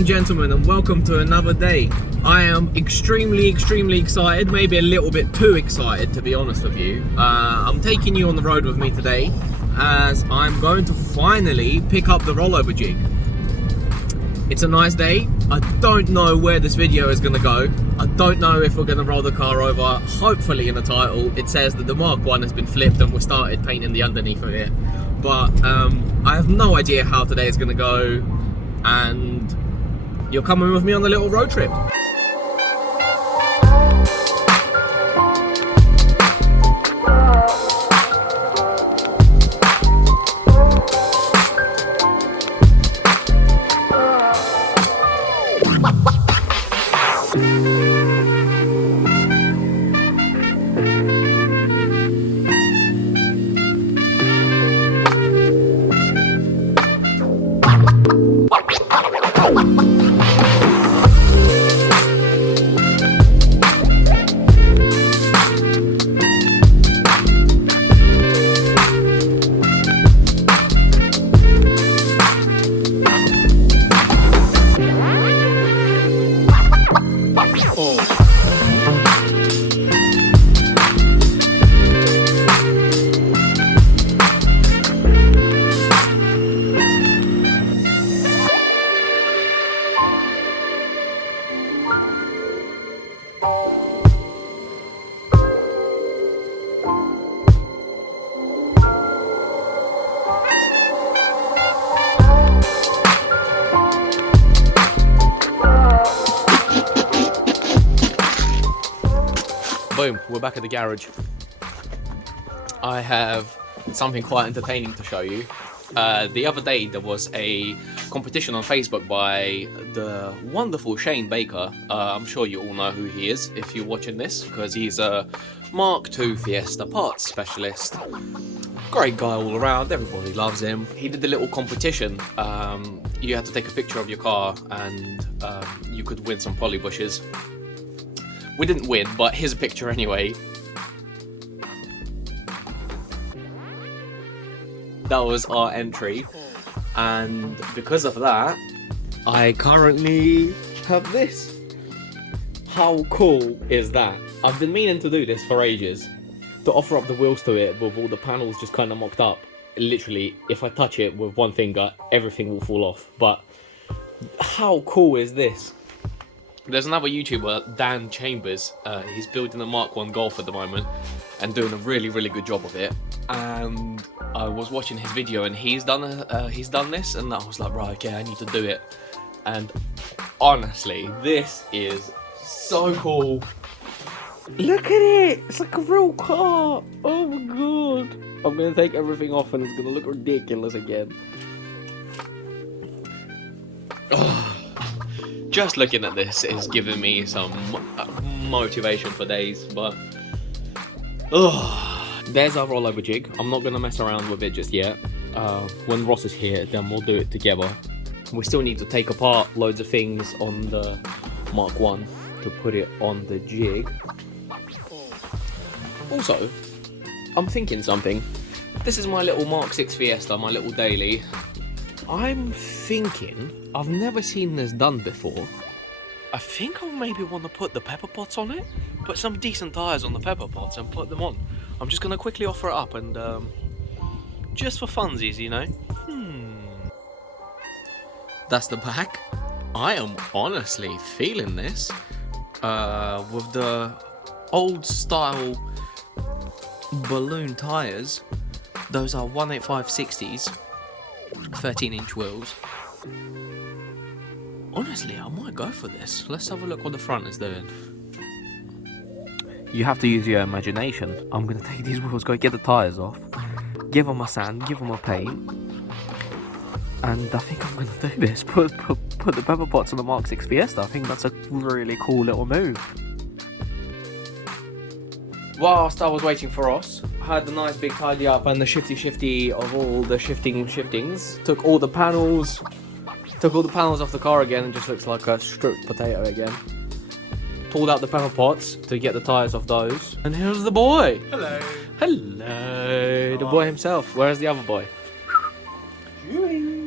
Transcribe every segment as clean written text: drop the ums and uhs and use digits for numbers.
and gentlemen, and welcome to another day. I am extremely excited, maybe a little bit too excited to be honest with you. I'm taking you on the road with me today as I'm going to finally pick up the rollover jig. It's a nice day. I don't know where this video is going to go. I don't know if we're going to roll the car over. Hopefully in the title it says that the Mark 1 has been flipped and we started painting the underneath of it. But I have no idea how today is going to go, and you're coming with me on a little road trip. Boom, we're back at the garage. I have something quite entertaining to show you. The other day there was a competition on Facebook by the wonderful Shane Baker. I'm sure you all know who he is if you're watching this, because he's a Mark II Fiesta parts specialist. Great guy all around, everybody loves him. He did a little competition. You had to take a picture of your car and you could win some poly bushes. We didn't win, but here's a picture anyway. That was our entry, and because of that, I currently have this. How cool is that? I've been meaning to do this for ages, to offer up the wheels to it with all the panels just kind of mocked up. Literally, if I touch it with one finger, everything will fall off. But how cool is this? There's another YouTuber, Dan Chambers. He's building a Mark 1 Golf at the moment and doing a really good job of it. And I was watching his video and he's done this, and I was like, right, okay, I need to do it. And honestly, this is so cool. Look at it! It's like a real car. Oh my god! I'm gonna take everything off and it's gonna look ridiculous again. Oh. Just looking at this is giving me some motivation for days, but there's our rollover jig. I'm not going to mess around with it just yet. When Ross is here, then we'll do it together. We still need to take apart loads of things on the Mark 1 to put it on the jig. Also, I'm thinking something. This is my little Mark 6 Fiesta, my little daily. I'm thinking, I've never seen this done before. I think I'll maybe want to put the pepper pots on it. Put some decent tyres on the pepper pots and put them on. I'm just going to quickly offer it up and just for funsies, you know. That's the back. I am honestly feeling this. With the old style balloon tyres. Those are 185/60s. 13-inch wheels. Honestly, I might go for this. Let's have a look what the front is doing. You have to use your imagination. I'm going to take these wheels, go get the tyres off, give them a sand, give them a paint, and I think I'm going to do this. Put the pepper pots on the Mark 6 Fiesta. I think that's a really cool little move. Whilst I was waiting for Ross, I had a nice big tidy up and the shifty of all the shiftings. Took all the panels off the car again, and just looks like a stripped potato again. Pulled out the pepper pots to get the tyres off those. And here's the boy. Hello. The boy himself. Where's the other boy?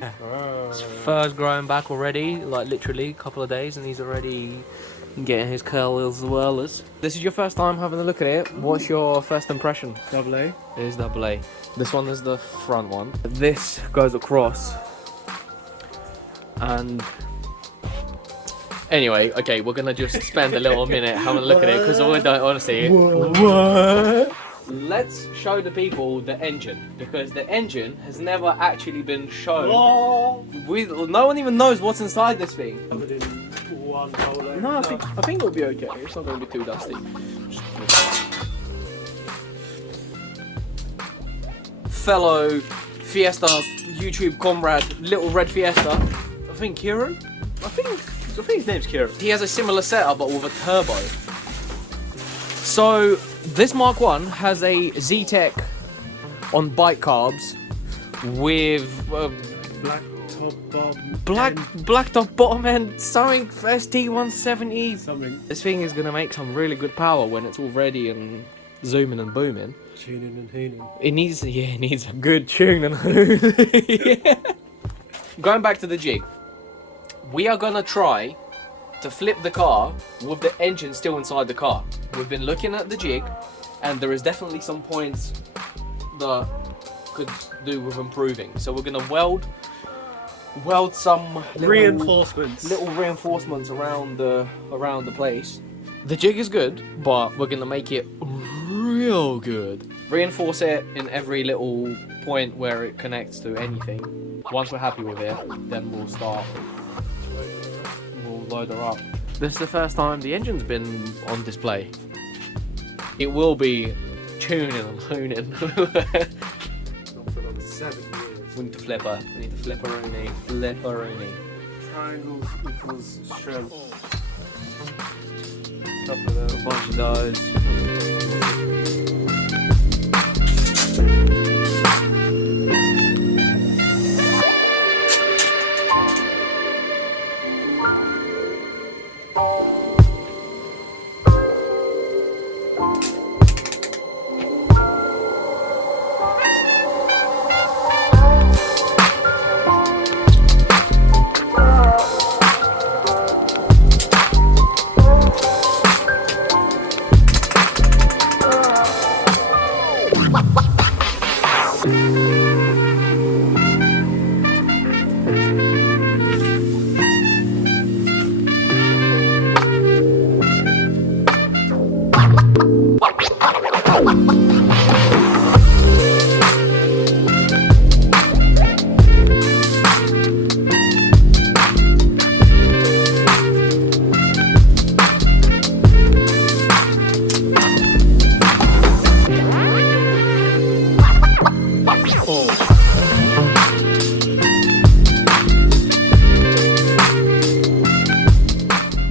His fur's growing back already, like literally a couple of days, and he's already getting his curls as well as. This is your first time having a look at it. What's your first impression? Double A. It is double A. This one is the front one. This goes across. And anyway, okay, we're gonna just spend a little minute having a look at it because I don't honestly. What? Let's show the people the engine, because the engine has never actually been shown. No one even knows what's inside this thing. Covered in one polo. No, I think it'll be okay. It's not going to be too dusty. Fellow Fiesta YouTube comrade, Little Red Fiesta. I think Kieran. I think his name's Kieran. He has a similar setup but with a turbo. So this Mark 1 has a Z-Tech on bike carbs with black top bottom end, something ST170. Something. This thing is gonna make some really good power when it's all ready and zooming and booming. Tuning and healing. It needs a good tune and yeah. Going back to the jig, we are gonna try to flip the car with the engine still inside the car. We've been looking at the jig, and there is definitely some points that could do with improving. So we're gonna weld some Reinforcements. little reinforcements around the place. The jig is good, but we're gonna make it real good. Reinforce it in every little point where it connects to anything. Once we're happy with it, then we'll load her up. This is the first time the engine's been on display. It will be tuning and hooning. Not for another 7 years. We need to flip her. We need to flip her Rooney. Flip her Rooney. Triangles equals strength. A bunch of those.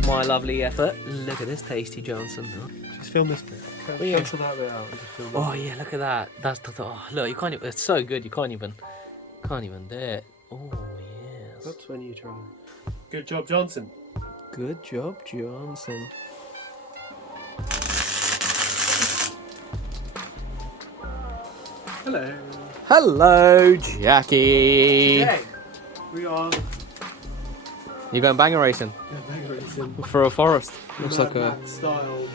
My lovely effort. Look at this tasty Johnson. Just film this bit. Yeah. Cancel that bit out. And just film Oh yeah, look at that. That's look. You can't. It's so good. You can't even do it. Oh yes. That's when you try. Good job, Johnson. Good job, Johnson. Hello. Hello, Jackie. Today we are You going banger racing banger racing. for a forest? Looks like a Max style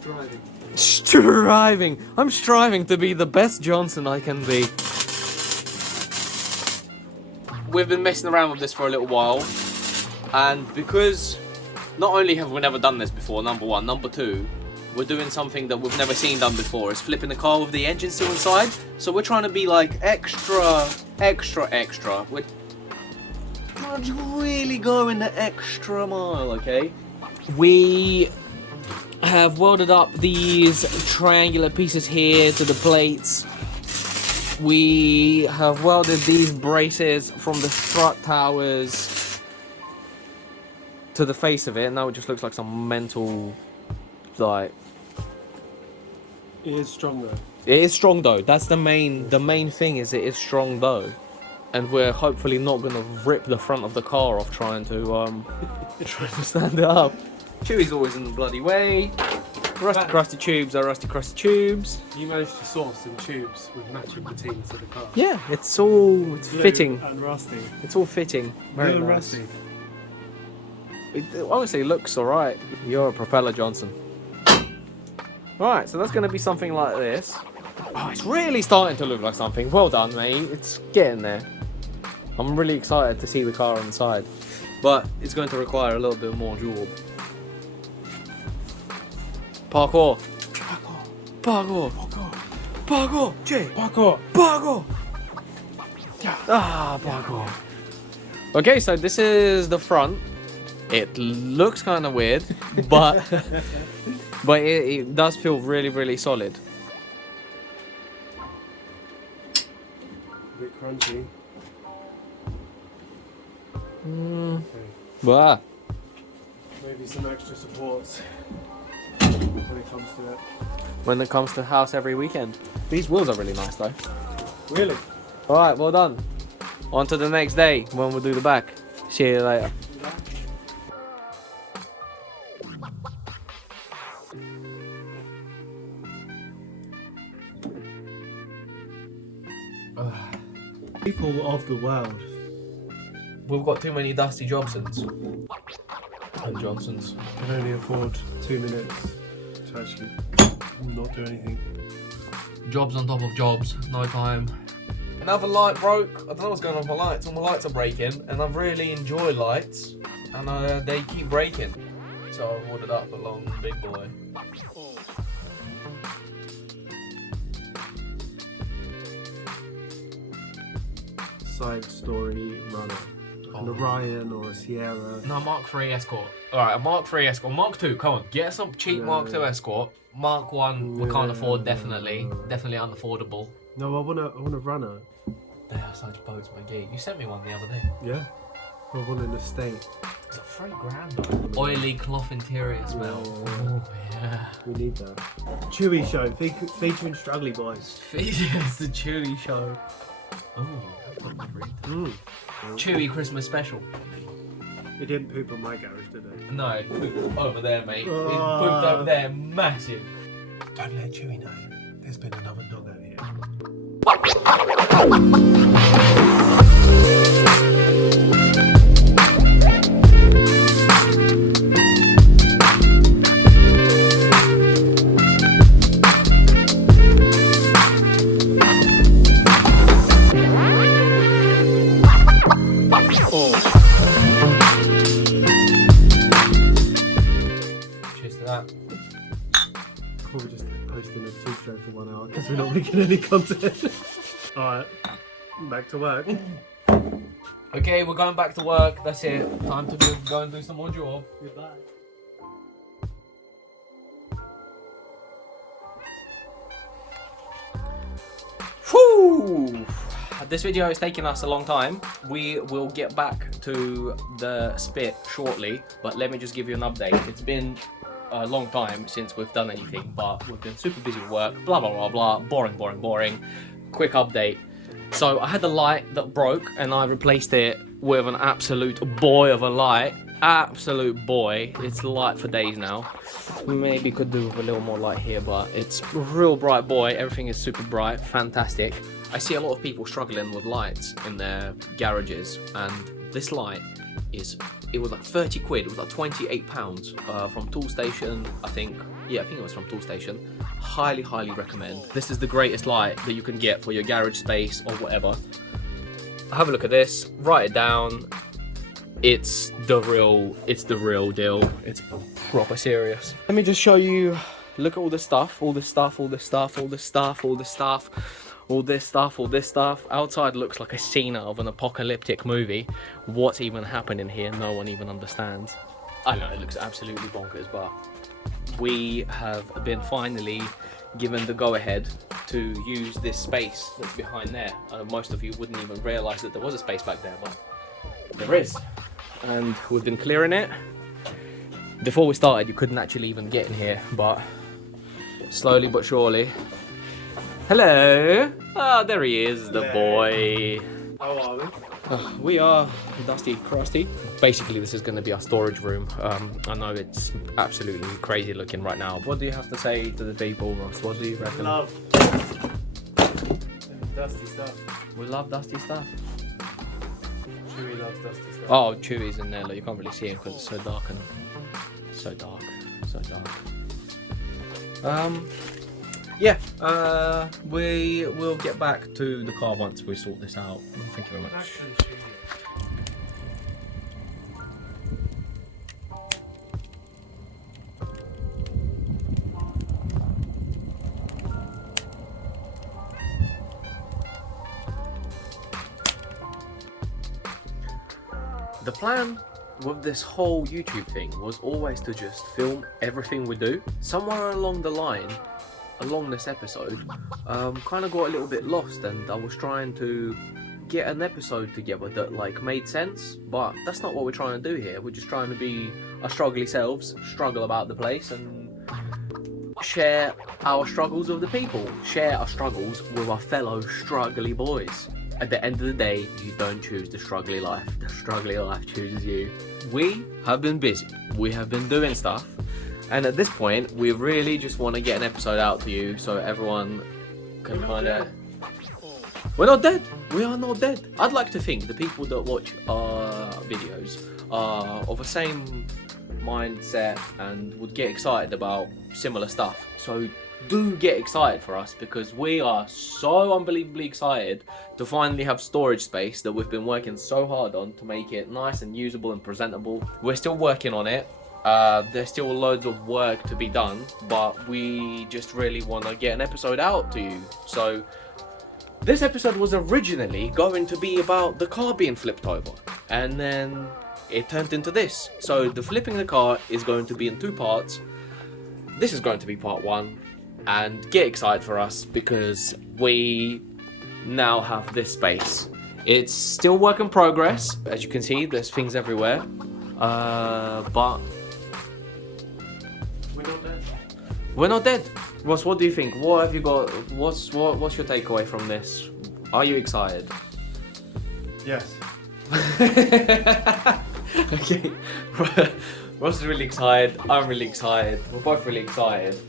driving. striving. I'm striving to be the best Johnson I can be. We've been messing around with this for a little while, and because not only have we never done this before, number one, number two, we're doing something that we've never seen done before. It's flipping the car with the engine still inside. So we're trying to be like extra. We're really going the extra mile, okay? We have welded up these triangular pieces here to the plates. We have welded these braces from the strut towers to the face of it. Now it just looks like some mental, like. It is stronger. It is strong though. That's the main thing. Is it is strong though, and we're hopefully not gonna rip the front of the car off trying to stand it up. Chewy's always in the bloody way. Rusty crusty tubes are rusty crusty tubes. You managed to source some tubes with matching patines to the car. Yeah, it's all fitting. And rusty. It's all fitting. Very Blue and nice. rusty. It honestly looks alright. You're a propeller, Johnson. Right, so that's going to be something like this. Oh, it's really starting to look like something. Well done, mate. It's getting there. I'm really excited to see the car on the side. But it's going to require a little bit more job. Parkour. Parkour. Parkour. Parkour. Jay. Parkour. Parkour. Ah, parkour. Okay, so this is the front. It looks kind of weird, but it does feel really, really solid. A bit crunchy. Mm. Okay. Wow. Maybe some extra supports when it comes to it. When it comes to house every weekend. These wheels are really nice though. Really? Alright, well done. On to the next day when we'll do the back. See you later. People of the world. We've got too many Dusty Jobsons. And Johnsons. Can only afford 2 minutes to actually not do anything. Jobs on top of jobs, no time. Another light broke. I don't know what's going on with my lights. All my lights are breaking, and I really enjoy lights, and they keep breaking. So I've ordered up a long big boy. Side story runner. An Orion or a Sierra. No, Mark III Escort. Alright, a Mark III Escort. Mark II, come on. Get some cheap Mark II Escort. Mark 1 we can't afford, definitely. Definitely unaffordable. No, I want a runner. They are such boats, my gate. You sent me one the other day. Yeah. I want an estate. It's a $3,000 though. Oily cloth interior smell. Yeah. Oh, yeah. We need that. Chewy show, featuring Struggly Boys. It's the Chewy show. Oh, Mm. Chewy Christmas special. It didn't poop on my garage, did it? No, it pooped over there, mate. It Oh. pooped over there, massive. Don't let Chewy know. There's been another dog out here. Cheers to that. Probably just posting a talk show for 1 hour because we're not making any content. Alright, back to work. Okay, we're going back to work. That's it. Time to go and do some more job. Goodbye. Whew! This video is taking us a long time. We will get back to the spit shortly, but let me just give you an update. It's been a long time since we've done anything, but we've been super busy with work, blah blah blah blah, boring. Quick update. So I had a light that broke and I replaced it with an absolute boy of a light. Absolute boy. It's light for days now. Maybe could do with a little more light here, but it's a real bright boy. Everything is super bright, fantastic. I see a lot of people struggling with lights in their garages, and this light it was like 30 quid, it was like £28 from Tool Station, I think it was from Tool Station. Highly recommend. This is the greatest light that you can get for your garage space or whatever. Have a look at this, write it down. It's the real deal. It's proper serious. Let me just show you, look at all this stuff. Outside looks like a scene out of an apocalyptic movie. What's even happening here? No one even understands. I know it looks absolutely bonkers, but we have been finally given the go-ahead to use this space that's behind there. Most of you wouldn't even realise that there was a space back there, but there is. And we've been clearing it. Before we started, you couldn't actually even get in here, but slowly but surely. Hello! Ah, there he is, the boy. How are we? We are Dusty Crusty. Basically, this is going to be our storage room. I know it's absolutely crazy looking right now. What do you have to say to the people, Ross? What do you reckon? Love dusty stuff. We love dusty stuff. Chewy loves dusty stuff. Oh, Chewy's in there. Look, you can't really see him because it's so dark and so dark. Yeah, we will get back to the car once we sort this out. Thank you very much. Actually, Chewy. The plan with this whole YouTube thing was always to just film everything we do. Somewhere along the line, along this episode, kind of got a little bit lost, and I was trying to get an episode together that like made sense, but that's not what we're trying to do here. We're just trying to be our struggly selves, struggle about the place, and share our struggles with the people, share our struggles with our fellow struggly boys. At the end of the day, you don't choose the struggly life. The struggly life chooses you. We have been busy. We have been doing stuff. And at this point, we really just want to get an episode out to you so everyone can kind of... We're not dead. We are not dead. I'd like to think the people that watch our videos are of the same mindset and would get excited about similar stuff. So do get excited for us, because we are so unbelievably excited to finally have storage space that we've been working so hard on to make it nice and usable and presentable. We're still working on it. There's still loads of work to be done, but we just really want to get an episode out to you. So this episode was originally going to be about the car being flipped over, and then it turned into this. So the flipping the car is going to be in 2 parts. This is going to be part 1. And get excited for us, because we now have this space. It's still work in progress. As you can see, there's things everywhere. But We're not dead. we're not dead. Ross, what do you think? What have you got? What's your takeaway from this? Are you excited? Yes. Okay. Ross is really excited. I'm really excited. We're both really excited.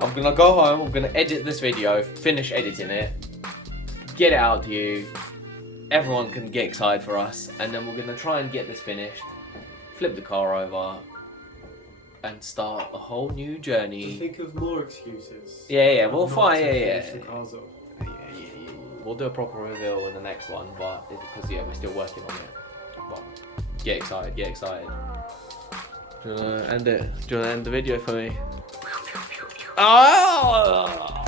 I'm gonna go home, I'm gonna edit this video, finish editing it, get it out to you, everyone can get excited for us, and then we're gonna try and get this finished, flip the car over, and start a whole new journey. Think of more excuses. Yeah, we'll Not find, to yeah. finish the cars off. We'll do a proper reveal in the next one, but it's because, yeah, we're still working on it. But get excited. Do you wanna end it? Do you wanna end the video for me? Oh!